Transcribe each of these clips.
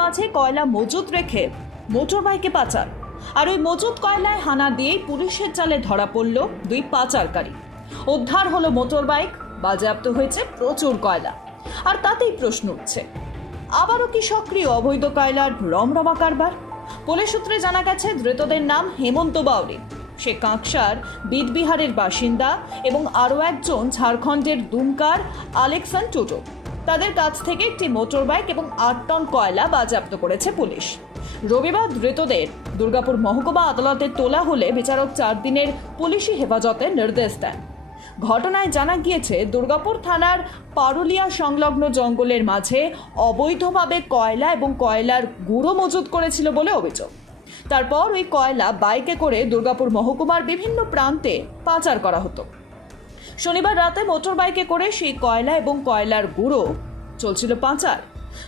মাঝে কয়লা মজুত রেখে মোটর বাইকে পাচার। আর ওই মজুত কয়লায় হানা দিয়েই পুলিশের জালে ধরা পড়ল দুই পাচারকারী। উদ্ধার হলো মোটর বাইক বাজেয়াপ্ত হয়েছে প্রচুর কয়লা। আর তাতেই প্রশ্ন উঠছে, আবারও কি সক্রিয় অবৈধ কয়লার রমরমা কারবার? পুলিশ সূত্রে জানা গেছে, ধৃতদের নাম হেমন্ত বাউরি সে কাঁকসার বিদবিহারের বাসিন্দা এবং আরও একজন ঝাড়খণ্ডের দুমকার আলেকসান টুটু তাদের কাছ থেকে একটি মোটর বাইক এবং আট টন কয়লা বাজেয়াপ্ত করেছে পুলিশ। রবিবার ধৃতদের দুর্গাপুর মহকুমা আদালতে তোলা হলে বিচারক চার দিনের পুলিশি হেফাজতের নির্দেশ দেন। ঘটনায় জানা গিয়েছে, দুর্গাপুর থানার পারুলিয়া সংলগ্ন জঙ্গলের মাঝে অবৈধভাবে কয়লা এবং কয়লার গুঁড়ো মজুত করেছিল বলে অভিযোগ। তারপর ওই কয়লা বাইকে করে দুর্গাপুর মহকুমার বিভিন্ন প্রান্তে পাচার করা হতো। শনিবার রাতে মোটর বাইকে করে সেই কয়লা এবং কয়লার গুঁড়ো চলছিল পাচার।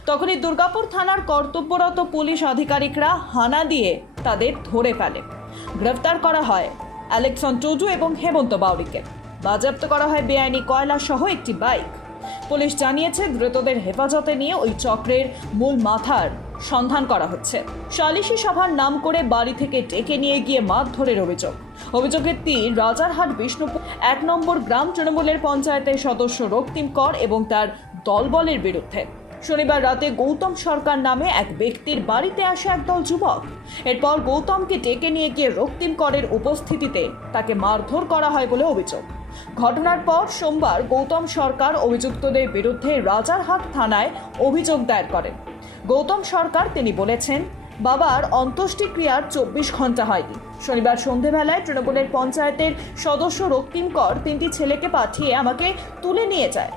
তখনই দুর্গাপুর থানার কর্তব্যরত পুলিশ আধিকারিকরা হানা দিয়ে তাদের ধরে ফেলে। গ্রেফতার করা হয় অ্যালেকসন টুডু এবং হেমন্ত বাউরিকে। বাজেয়াপ্ত করা হয় বেআইনি কয়লা সহ একটি বাইক। পুলিশ জানিয়েছে, ধৃতদের হেফাজতে নিয়ে ওই চক্রের মূল মাথার সন্ধান করা হচ্ছে। সালিশি সভার নাম করে বাড়ি থেকে ডেকে নিয়ে গিয়ে মারধরের অভিযোগ। অভিযোগের তীর রাজারহাট বিষ্ণুপুর এক নম্বর গ্রাম তৃণমূলের পঞ্চায়েতের সদস্য রক্তিম কর এবং তার দলবলের বিরুদ্ধে। শনিবার রাতে গৌতম সরকার নামে এক ব্যক্তির বাড়িতে আসে একদল যুবক। এরপর গৌতমকে ডেকে নিয়ে গিয়ে রক্তিম করের উপস্থিতিতে তাকে মারধর করা হয় বলে অভিযোগ। ঘটনার পর সোমবার গৌতম সরকার অভিযুক্তদের বিরুদ্ধে রাজারহাট থানায় অভিযোগ দায়ের করেন। গৌতম সরকার তিনি বলেছেন বাবার অন্ত্যেষ্টিক্রিয়ার চব্বিশ ঘণ্টা হয়নি। শনিবার সন্ধেবেলায় তৃণমূলের পঞ্চায়েতের সদস্য রক্তিম কর তিনটি ছেলেকে পাঠিয়ে আমাকে তুলে নিয়ে যায়।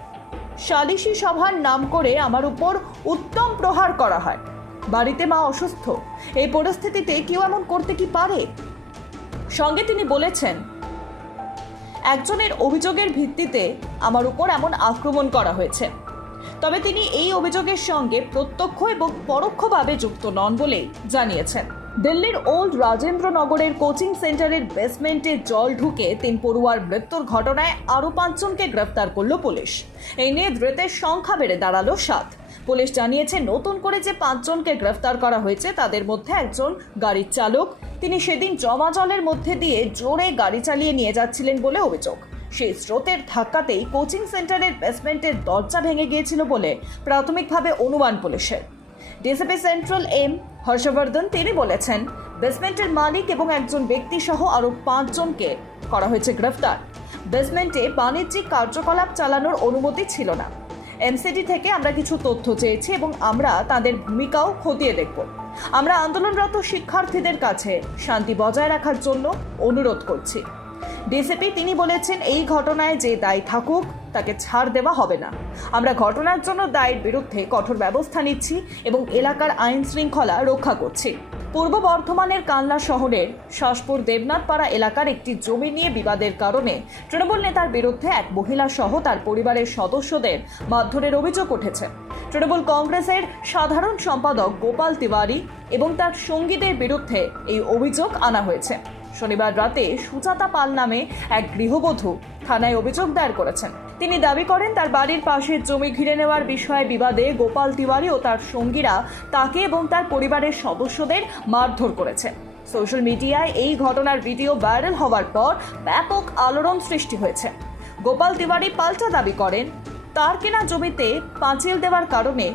সালিশি সভার নাম করে আমার উপর উত্তম প্রহার করা হয়। বাড়িতে মা অসুস্থ। এই পরিস্থিতিতে কেউ এমন করতে কি পারে? সঙ্গে তিনি বলেছেন, একজনের অভিযোগের ভিত্তিতে আমার উপর এমন আক্রমণ করা হয়েছে। তবে তিনি এই অভিযোগের সঙ্গে প্রত্যক্ষ এবং পরোক্ষভাবে যুক্ত নন বলেই জানিয়েছেন। দিল্লির ওল্ড রাজেন্দ্রনগরের কোচিং সেন্টারের বেসমেন্টে জল ঢুকে তিন পড়ুয়ার মৃত্যুর ঘটনায় আরও পাঁচজনকে গ্রেফতার করল পুলিশ। এই নিয়ে ধৃতের সংখ্যা বেড়ে দাঁড়াল সাত। পুলিশ জানিয়েছে, নতুন করে যে পাঁচজনকে গ্রেফতার করা হয়েছে, তাদের মধ্যে একজন গাড়ির চালক। তিনি সেদিন জমা জলের মধ্যে দিয়ে জোরে গাড়ি চালিয়ে নিয়ে যাচ্ছিলেন বলে অভিযোগ। সেই স্রোতের ধাক্কাতেই কোচিং সেন্টারের বেসমেন্টের দরজা ভেঙে গিয়েছিল বলে প্রাথমিকভাবে অনুমান পুলিশের। ডিসিপি সেন্ট্রাল এম হর্ষবর্ধন তিনি বলেছেন, বেসমেন্টের মালিক এবং একজন ব্যক্তি সহ আরও পাঁচজনকে করা হয়েছে গ্রেফতার। বেসমেন্টে বাণিজ্যিক কার্যকলাপ চালানোর অনুমতি ছিল না। এমসিডি থেকে আমরা কিছু তথ্য চেয়েছি এবং আমরা তাদের ভূমিকাও খতিয়ে দেখব। আমরা আন্দোলনরত শিক্ষার্থীদের কাছে শান্তি বজায় রাখার জন্য অনুরোধ করছি। ডিসিপি তিনি বলেছেন, এই ঘটনায় যে দায়ী থাকুক, তাকে ছাড় দেওয়া হবে না। আমরা ঘটনার জন্য দায়ের বিরুদ্ধে কঠোর ব্যবস্থা নিচ্ছি এবং এলাকার আইন শৃঙ্খলা রক্ষা করছি। পূর্ব বর্ধমানের কানলা শহরের শাসপুর দেবনাথপাড়া এলাকার একটি জমি নিয়ে বিবাদের কারণে তৃণমূল নেতার বিরুদ্ধে এক মহিলা সহ তার পরিবারের সদস্যদের মারধরের অভিযোগ উঠেছে। তৃণমূল কংগ্রেসের সাধারণ সম্পাদক গোপাল তিওয়ারি এবং তার সঙ্গীদের বিরুদ্ধে এই অভিযোগ আনা হয়েছে। শনিবার রাতে সুজাতা পাল নামে এক গৃহবধূ থানায় অভিযোগ দায়ের করেছেন। তিনি দাবি করেন, তার বাড়ির পাশে জমি ঘিরে নেওয়ার বিষয়ে বিবাদে গোপাল তিওয়ারি ও তার সঙ্গীরা তাকে এবং তার পরিবারের সদস্যদের মারধর করেছে। সোশ্যাল মিডিয়ায় এই ঘটনার ভিডিও ভাইরাল হওয়ার পর ব্যাপক আলোড়ন সৃষ্টি হয়েছে। গোপাল তিওয়ারি পাল্টা দাবি করেন, তার কেনা জমিতে পাঁচিল দেওয়ার কারণে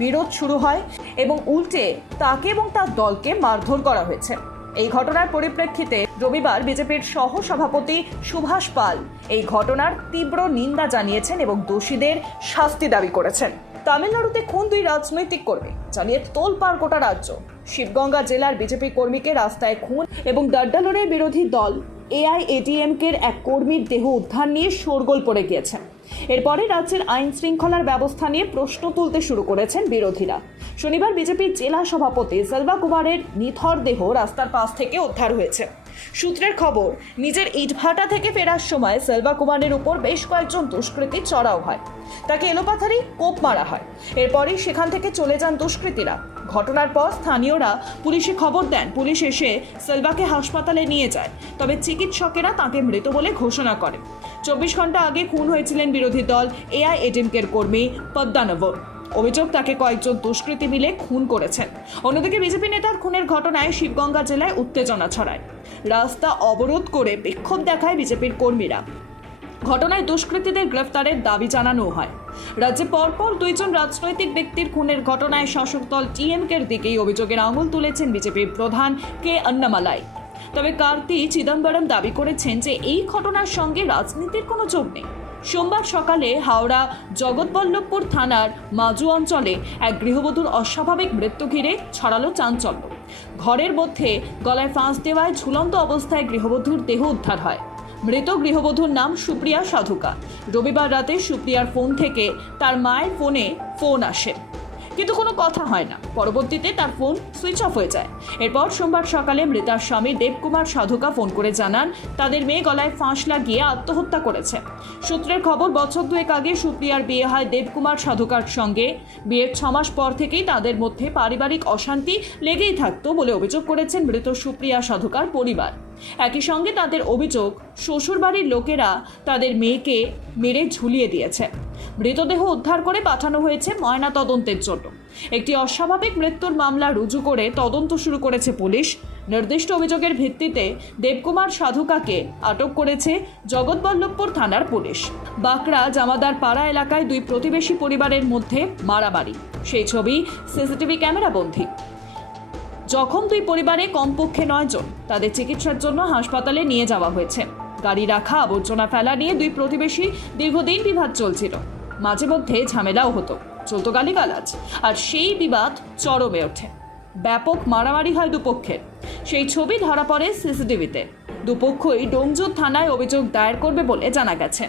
বিরোধ শুরু হয় এবং উল্টে তাকে এবং তার দলকে মারধর করা হয়েছে। এই ঘটনার পরিপ্রেক্ষিতে রবিবার বিজেপির সহ সভাপতি সুভাষ পাল এই ঘটনার তীব্র নিন্দা জানিয়েছেন এবং দোষীদের শাস্তি দাবি করেছেন। তামিলনাড়ুতে খুন দুই রাজনৈতিক কর্মী জানিয়ে তোল পার গোটা রাজ্য। শিবগঙ্গা জেলার বিজেপি কর্মীকে রাস্তায় খুন এবং দাড্ডালোরের বিরোধী দল এআইএডিএমকের এক কর্মীর দেহ উদ্ধার নিয়ে শোরগোল পড়ে গিয়েছে। এরপরে রাজ্যের আইন শৃঙ্খলার ব্যবস্থা নিয়ে প্রশ্ন তুলতে শুরু করেছেন বিরোধীরা। শনিবার বিজেপির জেলা সভাপতি সেলভা কুমারের নিথর দেহ রাস্তার পাশ থেকে উদ্ধার হয়েছে। সূত্রের খবর, নিজের ইটভাটা থেকে ফেরার সময় সেলভা কুমারের উপর বেশ কয়েকজন দুষ্কৃতী চড়াও হয়। তাকে এলোপাথারি কোপ মারা হয়। এরপরই সেখান থেকে চলে যান দুষ্কৃতীরা। ঘটনার পর স্থানীয়রা পুলিশে খবর দেন। পুলিশ এসে সেলভাকে হাসপাতালে নিয়ে যায়। তবে চিকিৎসকেরা তাকে মৃত বলে ঘোষণা করেন। চব্বিশ ঘণ্টা আগে খুন হয়েছিলেন বিরোধী দল এআইএডিএমকের কর্মী পদ্মানব। অভিযোগ তাকে কয়েকজন দুষ্কৃতী মিলে খুন করেছেন। অন্যদিকে বিজেপি নেতার খুনের ঘটনায় শিবগঙ্গা জেলায় উত্তেজনা ছড়ায়। রাস্তা অবরোধ করে বিক্ষোভ দেখায় বিজেপির কর্মীরা। ঘটনায় দুষ্কৃতীদের গ্রেফতারের দাবি জানানো হয়। রাজ্যে পরপর দুইজন রাজনৈতিক ব্যক্তির খুনের ঘটনায় শাসক দল টিএমকের দিকেই অভিযোগের আঙুল তুলেছেন বিজেপির প্রধান কে আন্নামালাই। তবে কার্তি চিদম্বরম দাবি করেছেন যে এই ঘটনার সঙ্গে রাজনীতির কোনো যোগ নেই। সোমবার সকালে হাওড়া জগৎবল্লভপুর থানার মাজু অঞ্চলে এক গৃহবধূর অস্বাভাবিক মৃত্যু ঘিরে ছড়ালো চাঞ্চল্য। ঘরের মধ্যে গলায় ফাঁস দেওয়ায় ঝুলন্ত অবস্থায় গৃহবধূর দেহ উদ্ধার হয়। মৃত গৃহবধূর নাম সুপ্রিয়া সাধুকা। রবিবার রাতে সুপ্রিয়ার ফোন থেকে তার মায়ের ফোনে ফোন আসে। কিন্তু কোনো কথা হয় না। পরবর্তীতে তার ফোন সুইচ অফ হয়ে যায়। এরপর সোমবার সকালে মৃতার স্বামী দেবকুমার সাধুকা ফোন করে জানান, তাদের মেয়ে গলায় ফাঁস লাগিয়ে আত্মহত্যা করেছে। সূত্রের খবর, বছর দুয়েক আগে সুপ্রিয়ার বিয়ে হয় দেবকুমার সাধুকার সঙ্গে। বিয়ের ছমাস পর থেকেই তাদের মধ্যে পারিবারিক অশান্তি লেগেই থাকতো বলে অভিযোগ করেছেন মৃত সুপ্রিয়া সাধুকার পরিবার। একই সঙ্গে তাদের অভিযোগ, শ্বশুরবাড়ির লোকেরা তাদের মেয়েকে মেরে ঝুলিয়ে দিয়েছে। মৃতদেহ উদ্ধার করে পাঠানো হয়েছে ময়না তদন্তের জন্য। একটি অস্বাভাবিক মৃত্যুর মামলা রুজু করে তদন্ত শুরু করেছে পুলিশ। নির্দিষ্ট অভিযোগের ভিত্তিতে দেবকুমার সাধুকাকে আটক করেছে জগৎবল্লভপুর থানার পুলিশ। বাঁকড়া জামাদার পাড়া এলাকায় দুই প্রতিবেশী পরিবারের মধ্যে মারামারি। সেই ছবি সিসিটিভি ক্যামেরা বন্ধী জখম দুই পরিবারে কমপক্ষে নয় জন। তাদের চিকিৎসার জন্য হাসপাতালে নিয়ে যাওয়া হয়েছে। গাড়ি রাখা, আবর্জনা ফেলা নিয়ে দুই প্রতিবেশী দীর্ঘদিন বিবাদ চলছিল। মাঝে মধ্যে ঝামেলাও হতো। চলতো গালিগালাজ। আর সেই বিবাদ চরমে ওঠে। ব্যাপক মারামারি হয় দুপক্ষের। সেই ছবি ধরা পড়ে সিসিটিভিতে। দুপক্ষই ডোমজুর থানায় অভিযোগ দায়ের করবে বলে জানা গেছে।